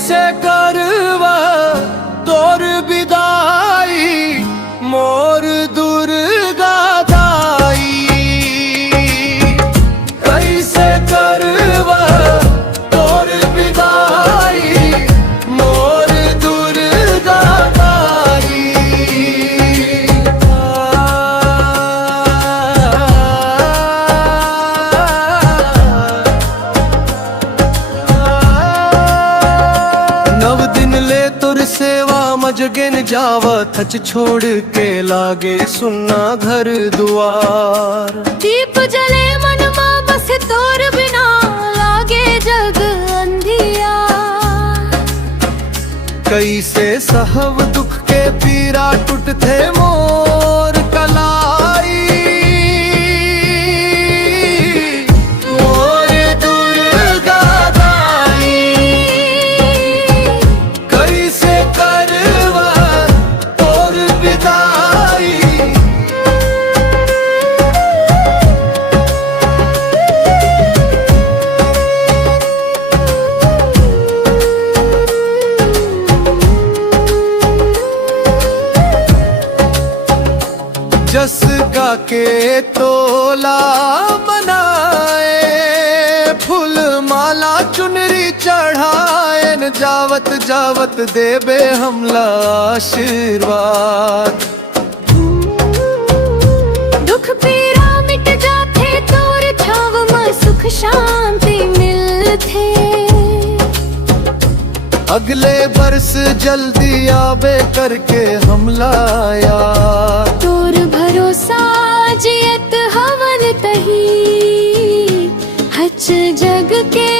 कैसे करवा तोर विदाई मोर दुर्गा दाई। कैसे करवा तोर विदाई मोर दुर्गा दाई। नव दिन ले तुर सेवा मजगेन जावत हच छोड़ के लागे सुनना घर दुआर। दीप जले मन मां बस तोर बिना लागे जग अंधिया। कैसे सहव दुख के पीरा टूट थे मोर कलाई। मोर दुर्गा दाई कैसे करवा तोर विदाई। जस गा के तोला बनाए फूल माला चुनरी चढ़ाए। जावत जावत देबे हमला आशीर्वाद। दुख पीरा मिट जाते तोर छाव में सुख शांति मिलते। अगले बरस जल्दी आवे करके हमला यार। तोर भरोसा जियत हवन तही हच जग के